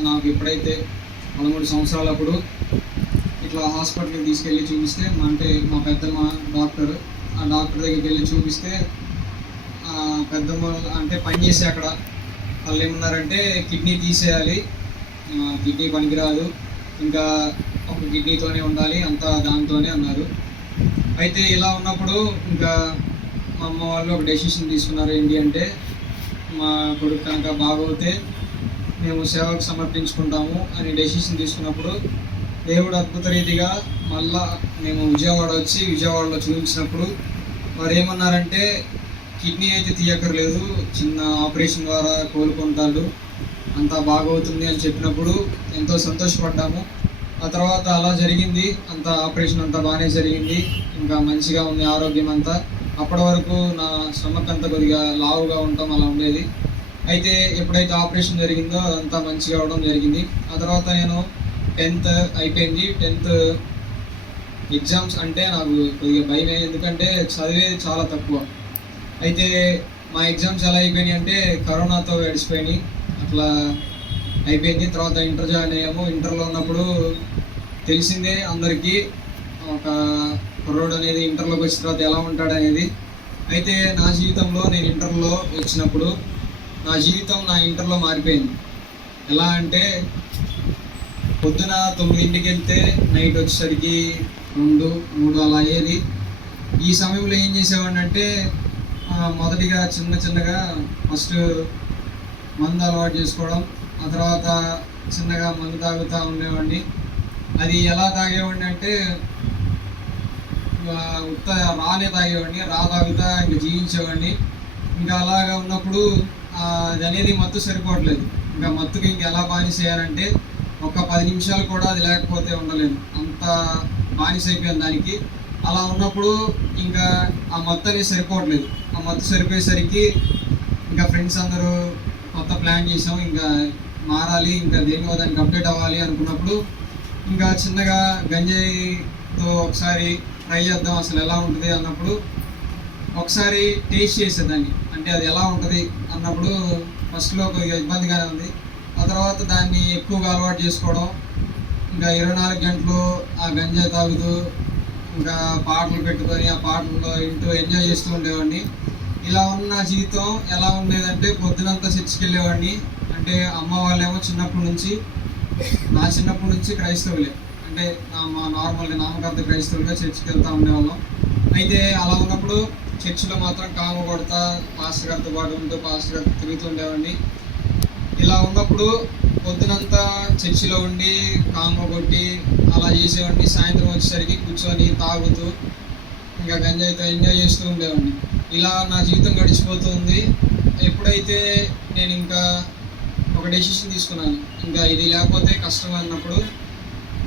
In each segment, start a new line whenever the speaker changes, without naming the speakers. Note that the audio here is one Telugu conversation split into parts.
నాకు ఎప్పుడైతే పదమూడు సంవత్సరాలప్పుడు ఇట్లా హాస్పిటల్కి తీసుకెళ్ళి చూపిస్తే మా- అంటే మా పెద్దమ్మ డాక్టర్ ఆ డాక్టర్ దగ్గరికి వెళ్ళి చూపిస్తే పెద్దమ్మ అంటే పని చేసి అక్కడ వాళ్ళు ఏమన్నారంటే కిడ్నీ తీసేయాలి. కిడ్నీ పనికిరాదు. ఇంకా ఒక కిడ్నీతోనే ఉండాలి అంతా దాంతోనే అన్నారు. అయితే ఇలా ఉన్నప్పుడు ఇంకా మా అమ్మ వాళ్ళు ఒక డెసిషన్ తీసుకున్నారు ఏంటి అంటే మా కొడుకు కనుక బాగోతే మేము సేవకు సమర్పించుకుంటాము అని డెసిషన్ తీసుకున్నప్పుడు దేవుడు అద్భుత రీతిగా మళ్ళా మేము విజయవాడ వచ్చి విజయవాడలో చూపించినప్పుడు వారు ఏమన్నారంటే కిడ్నీ అయితే తీయక్కర్లేదు చిన్న ఆపరేషన్ ద్వారా కోలుకుంటాడు అంతా బాగవుతుంది అని చెప్పినప్పుడు ఎంతో సంతోషపడ్డాము. ఆ తర్వాత అలా జరిగింది అంత ఆపరేషన్ అంతా బాగానే జరిగింది ఇంకా మంచిగా ఉంది ఆరోగ్యం అంతా. అప్పటి వరకు నా స్టమక్ అంతా కొద్దిగా లావుగా ఉండటం అలా ఉండేది. అయితే ఎప్పుడైతే ఆపరేషన్ జరిగిందో అదంతా మంచిగా అవడం జరిగింది. ఆ తర్వాత నేను టెన్త్ అయిపోయింది. టెన్త్ ఎగ్జామ్స్ అంటే నాకు కొద్దిగా భయమే. ఎందుకంటే చదివేది చాలా తక్కువ. అయితే మా ఎగ్జామ్స్ ఎలా అయిపోయినాయి అంటే కరోనాతో గడిచిపోయినాయి. అట్లా అయిపోయింది. తర్వాత ఇంటర్ జాయిన్ అయ్యాము. ఇంటర్లో ఉన్నప్పుడు తెలిసిందే అందరికీ ఒక కుర్రోడు అనేది ఇంటర్లోకి వచ్చిన తర్వాత ఎలా ఉంటాడనేది అయితే నా జీవితంలో నేను ఇంటర్లో వచ్చినప్పుడు నా జీవితం నా ఇంటర్లో మారిపోయింది. ఎలా అంటే పొద్దున తొమ్మిదింటికి వెళ్తే నైట్ వచ్చేసరికి రెండు మూడు అలా అయ్యేది. ఈ సమయంలో ఏం చేసేవాడిని అంటే మొదటిగా చిన్న చిన్నగా ఫస్ట్ మందు అలవాటు చేసుకోవడం ఆ తర్వాత చిన్నగా మందు తాగుతూ ఉండేవాడిని. అది ఎలా తాగేవాడిని అంటే ఉత్త రానే తాగేవాడిని రా తాగుతా ఇంకా జీవించేవాడిని. ఇంకా అలాగా ఉన్నప్పుడు అది అనేది మత్తు సరిపోవట్లేదు. ఇంకా మత్తుకి ఇంకా ఎలా బానిస చేయాలంటే ఒక పది నిమిషాలు కూడా అది లేకపోతే ఉండలేదు. అంత బానిస అయిపోయాను దానికి. అలా ఉన్నప్పుడు ఇంకా ఆ మత్తు అనేది సరిపోవట్లేదు. ఆ మత్తు సరిపోయేసరికి ఇంకా ఫ్రెండ్స్ అందరూ కొత్త ప్లాన్ చేసాం. ఇంకా మారాలి ఇంకా దేనికో దానికి అప్డేట్ అవ్వాలి అనుకున్నప్పుడు ఇంకా చిన్నగా గంజాయితో ఒకసారి ట్రై చేద్దాం అసలు ఎలా ఉంటుంది అన్నప్పుడు ఒకసారి టేస్ట్ చేసేదాన్ని. అంటే అది ఎలా ఉంటుంది అన్నప్పుడు ఫస్ట్లో కొద్దిగా ఇబ్బందిగానే ఉంది. ఆ తర్వాత దాన్ని ఎక్కువగా అలవాటు చేసుకోవడం ఇంకా ఇరవై నాలుగు గంటలు ఆ గంజాయి తాగుతూ ఇంకా పాటలు పెట్టుకొని ఆ పాటల్లో ఇంటూ ఎంజాయ్ చేస్తూ ఉండేవాడిని. ఇలా ఉన్న నా జీవితం ఎలా ఉండేదంటే పొద్దునంతా చర్చికి వెళ్ళేవాడిని. అంటే అమ్మ వాళ్ళేమో చిన్నప్పటి నుంచి నా చిన్నప్పటి నుంచి క్రైస్తవులే. అంటే మా నార్మల్గా నామకార్థ క్రైస్తవులుగా చర్చికి వెళ్తూ ఉండేవాళ్ళం. అయితే అలా ఉన్నప్పుడు చర్చిలో మాత్రం కామ కొడతా పాస్టర్ గారితో పాటు ఉంటూ పాస్టర్ గారితో తిరుగుతూ ఉండేవాడిని. ఇలా ఉన్నప్పుడు పొద్దునంతా చర్చిలో ఉండి కామ కొట్టి అలా చేసేవాడిని. సాయంత్రం వచ్చేసరికి కూర్చొని తాగుతూ ఇంకా గంజాయితో ఎంజాయ్ చేస్తూ ఉండేవాడిని. ఇలా నా జీవితం గడిచిపోతుంది. ఎప్పుడైతే నేను ఇంకా ఒక డెసిషన్ తీసుకున్నాను ఇంకా ఇది లేకపోతే కష్టం అన్నప్పుడు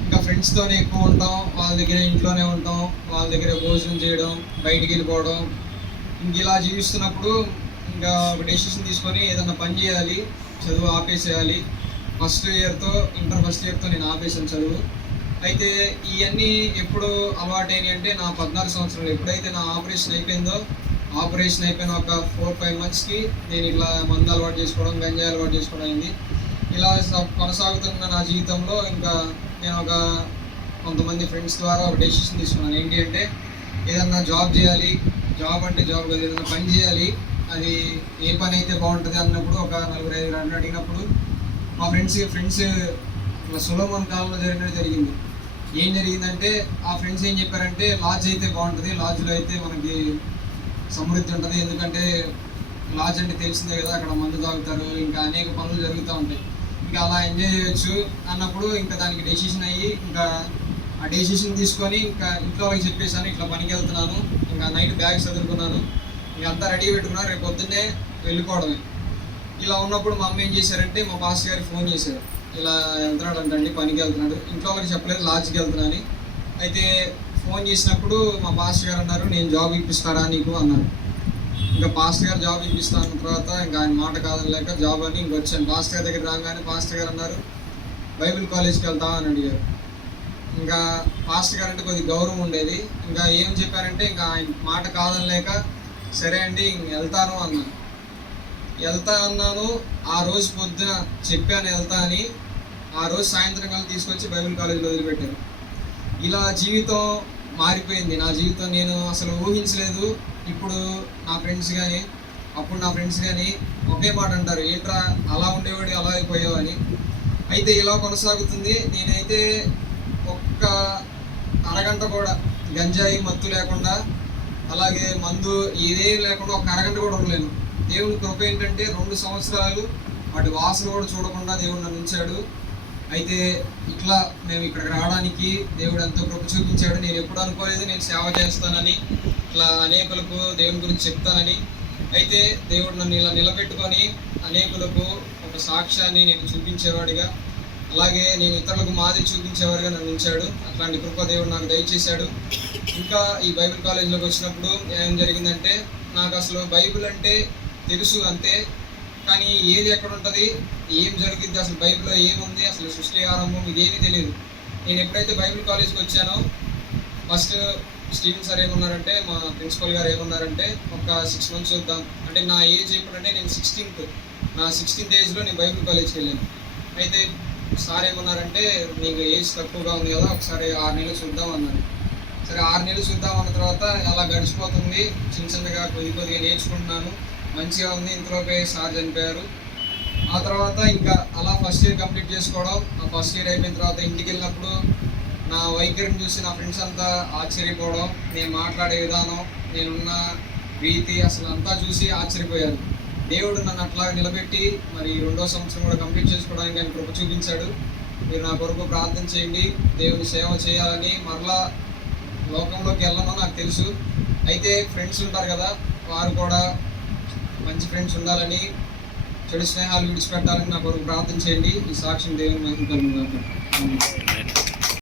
ఇంకా ఫ్రెండ్స్తోనే ఎక్కువ ఉంటాం. వాళ్ళ దగ్గర ఇంట్లోనే ఉంటాం. వాళ్ళ దగ్గర భోజనం చేయడం బయటికి వెళ్ళిపోవడం ఇంక ఇలా జీవిస్తున్నప్పుడు ఇంకా ఒక డెసిషన్ తీసుకొని ఏదన్నా పని చేయాలి చదువు ఆపేసేయాలి. ఫస్ట్ ఇయర్తో ఇంటర్ ఫస్ట్ ఇయర్తో నేను ఆపేసాను చదువు. అయితే ఇవన్నీ ఎప్పుడు అలవాటైనవి అంటే నా పద్నాలుగు సంవత్సరాలు. ఎప్పుడైతే నా ఆపరేషన్ అయిపోయిందో ఆపరేషన్ అయిపోయిన ఒక ఫోర్ ఫైవ్ మంత్స్కి నేను ఇట్లా మందు అలవాటు చేసుకోవడం గంజాయి అలవాటు చేసుకోవడం అయింది. ఇలా కొనసాగుతున్న నా జీవితంలో ఇంకా నేను ఒక కొంతమంది ఫ్రెండ్స్ ద్వారా ఒక డెసిషన్ తీసుకున్నాను. ఏంటి అంటే ఏదన్నా జాబ్ చేయాలి జాబ్ అంటే జాబ్ ఏదైనా పని చేయాలి అది ఏ పని అయితే బాగుంటుంది అన్నప్పుడు ఒక నలుగురు ఐదు రెండు అడిగినప్పుడు మా ఫ్రెండ్స్ ఫ్రెండ్స్ ఇట్లా సులభం కాలంలో జరిగినట్టు జరిగింది. ఏం జరిగిందంటే ఆ ఫ్రెండ్స్ ఏం చెప్పారంటే లాడ్జ్ అయితే బాగుంటుంది లాడ్జ్లో అయితే మనకి సమృద్ధి ఉంటుంది. ఎందుకంటే లాడ్జ్ అంటే తెలిసిందే కదా అక్కడ మందు తాగుతారు ఇంకా అనేక పనులు జరుగుతూ ఉంటాయి. ఇంకా అలా ఎంజాయ్ చేయొచ్చు అన్నప్పుడు ఇంకా దానికి డెసిషన్ అయ్యి ఇంకా ఆ డెసిషన్ తీసుకొని ఇంకా ఇంట్లో వాళ్ళకి చెప్పేసాను ఇట్లా పనికి వెళ్తున్నాను ఇంకా నైట్ బ్యాగ్స్ చదువుకున్నాను ఇంకా అంతా రెడీ పెట్టుకున్నాను. రేపు పొద్దున్నే వెళ్ళిపోవడమే. ఇలా ఉన్నప్పుడు మా అమ్మ ఏం చేశారంటే మా పాస్ గారికి ఫోన్ చేశారు. ఇలా వెళ్తున్నాడు అంటండి పనికి వెళ్తున్నాడు. ఇంట్లో వాళ్ళకి చెప్పలేదు లాడ్జ్కి వెళ్తున్నాను అయితే ఫోన్ చేసినప్పుడు మా పాస్టర్ గారు అన్నారు నేను జాబ్ ఇప్పిస్తారా నీకు? అన్నారు. ఇంకా పాస్టర్ గారు జాబ్ ఇప్పిస్తాను తర్వాత ఇంకా ఆయన మాట కాదనలేక జాబ్ అని ఇంకొచ్చాను పాస్టర్ గారి దగ్గర రాగానే పాస్టర్ గారు అన్నారు బైబిల్ కాలేజ్కి వెళ్తావా? అని అడిగారు. ఇంకా పాస్టర్ గారు అంటే కొద్దిగా గౌరవం ఉండేది. ఇంకా ఏం చెప్పారంటే ఇంకా ఆయన మాట కాదనలేక సరే అండి ఇంక వెళ్తాను అన్నాను. వెళ్తా అన్నాను. ఆ రోజు పొద్దున చెప్పాను వెళ్తా అని. ఆ రోజు సాయంత్రం కాలం తీసుకొచ్చి బైబిల్ కాలేజీలో వదిలిపెట్టారు. ఇలా జీవితం మారిపోయింది. నా జీవితం నేను అసలు ఊహించలేదు. ఇప్పుడు నా ఫ్రెండ్స్ కానీ అప్పుడు నా ఫ్రెండ్స్ కానీ ఒకే మాట అంటారు. ఏంట్రా అలా ఉండేవాడు అలా అయిపోయావు అని. అయితే ఇలా కొనసాగుతుంది. నేనైతే అరగంట కూడా గంజాయి మత్తు లేకుండా అలాగే మందు ఏదేం లేకుండా ఒక అరగంట కూడా ఉండలేను. దేవుని కృప ఏంటంటే రెండు సంవత్సరాలు వాటి వాసన కూడా చూడకుండా దేవుడు నన్ను ఉంచాడు. అయితే ఇట్లా మేము ఇక్కడికి రావడానికి దేవుడు ఎంతో కృప చూపించాడు. నేను ఎప్పుడు అనుకోలేదు నేను సేవ చేస్తానని ఇట్లా అనేకులకు దేవుని గురించి చెప్తానని. అయితే దేవుడు నన్ను ఇలా నిలబెట్టుకొని అనేకులకు ఒక సాక్ష్యాన్ని నేను చూపించేవాడిగా. అలాగే నేను ఇతరులకు మాదిరి చూపించేవారుగా నన్ను ఉంచాడు అట్లాంటి కృపదేవుడు నాకు దయచేశాడు. ఇంకా ఈ బైబిల్ కాలేజీలోకి వచ్చినప్పుడు ఏం జరిగిందంటే నాకు అసలు బైబిల్ అంటే తెలుసు అంతే కానీ ఏది ఎక్కడ ఉంటుంది ఏం జరిగింది అసలు బైబిల్లో ఏముంది అసలు సృష్టి ఆరంభం ఇదేమీ తెలియదు. నేను ఎప్పుడైతే బైబిల్ కాలేజ్కి వచ్చానో ఫస్ట్ స్టీవెన్ సార్ ఏమన్నారంటే మా ప్రిన్సిపల్ గారు ఏమన్నారంటే ఒక సిక్స్ మంత్స్ చూద్దాం. అంటే నా ఏజ్ ఎప్పుడంటే నేను సిక్స్టీన్త్ నా సిక్స్టీన్త్ ఏజ్లో నేను బైబిల్ కాలేజ్కి వెళ్ళాను. అయితే సార్ ఏమన్నారంటే నీకు ఏజ్ తక్కువగా ఉంది కదా ఒకసారి ఆరు నెలలు చూద్దాం అన్నారు. సరే ఆరు నెలలు చూద్దాం అన్న తర్వాత అలా గడిచిపోతుంది. చిన్న చిన్నగా కొద్ది కొద్దిగా నేర్చుకుంటున్నాను. మంచిగా ఉంది ఇంతలోపే సార్ చనిపోయారు. ఆ తర్వాత ఇంకా అలా ఫస్ట్ ఇయర్ కంప్లీట్ చేసుకోవడం ఆ ఫస్ట్ ఇయర్ అయిపోయిన తర్వాత ఇంటికి వెళ్ళినప్పుడు నా వైఖరిని చూసి నా ఫ్రెండ్స్ అంతా ఆశ్చర్యపోవడం నేను మాట్లాడే విధానం నేనున్న రీతి అసలు అంతా చూసి ఆశ్చర్యపోయాను. దేవుడు నన్ను అట్లా నిలబెట్టి మరి రెండో సంవత్సరం కూడా కంప్లీట్ చేసుకోవడానికి ఆయన కృప చూపించాడు. మీరు నా కొరకు ప్రార్థన చేయండి. దేవుని సేవ చేయాలని మరలా లోకంలోకి వెళ్ళమో నాకు తెలుసు. అయితే ఫ్రెండ్స్ ఉంటారు కదా వారు కూడా మంచి ఫ్రెండ్స్ ఉండాలని చెడు స్నేహాలు విడిచిపెట్టాలని నా కొరకు ప్రార్థన చేయండి. ఈ సాక్ష్యం దేవుని మహిమ